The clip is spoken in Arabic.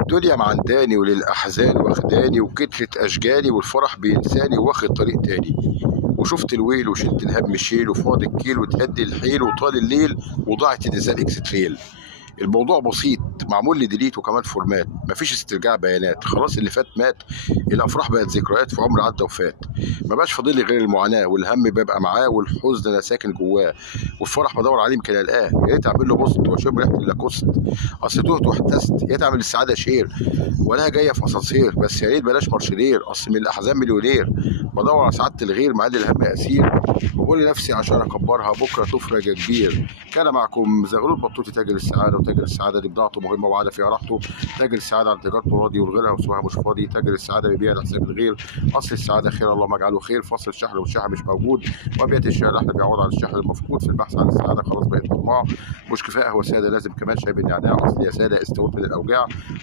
الدنيا معنداني وللأحزان واخداني وكترت أشجاني والفرح بينساني واخد طريق تاني. وشفت الويل وشلت الهم شيل وفاض الكيل وتهدي الحيل وطال الليل وضاعت النزال اكستريل. الموضوع بسيط، معمول لي ديليت وكمان فورمات، مفيش استرجاع بيانات، خلاص اللي فات مات. الافراح بقت ذكريات في عمر عدى وفات. ما بقاش فاضل لي غير المعاناه والهم ببقى معاه والحزن انا ساكن جواه. والفرح بدور عليه يمكن القاه، يا ريت اعمل له بوست واشم ريحه اللاكوست. اصل تهت واحتست، يا ريت اعمل السعاده شير ولا جايه في اسانسير، بس يا ريت بلاش مارشدير، اصل من الاحزان مليونير. بدور على سعاده الغير مع ان الهم اسير. بقول لنفسي عشان اكبرها بكره تفرج يا كبير. كان معكم زغلول البطوطي تاجر السعاده، وتاجر السعاده دي بضاعته مهمه وعاده فيها راحته. تاجر السعاده عن تجارته راضي والغيرها وسواها مش فاضي. تاجر السعاده بيبيع لحساب الغير. اصل السعاده خير اللهم اجعله خير. فصل الشحن والشحن مش موجود، وابيات الشعر احنا بيعوض على الشحن المفقود. في البحث عن السعاده خلاص بقيت طماع. مش كفايه هو ساده، لازم كمان شاي بالنعناع. اصل يا ساده استوت من الاوجاع.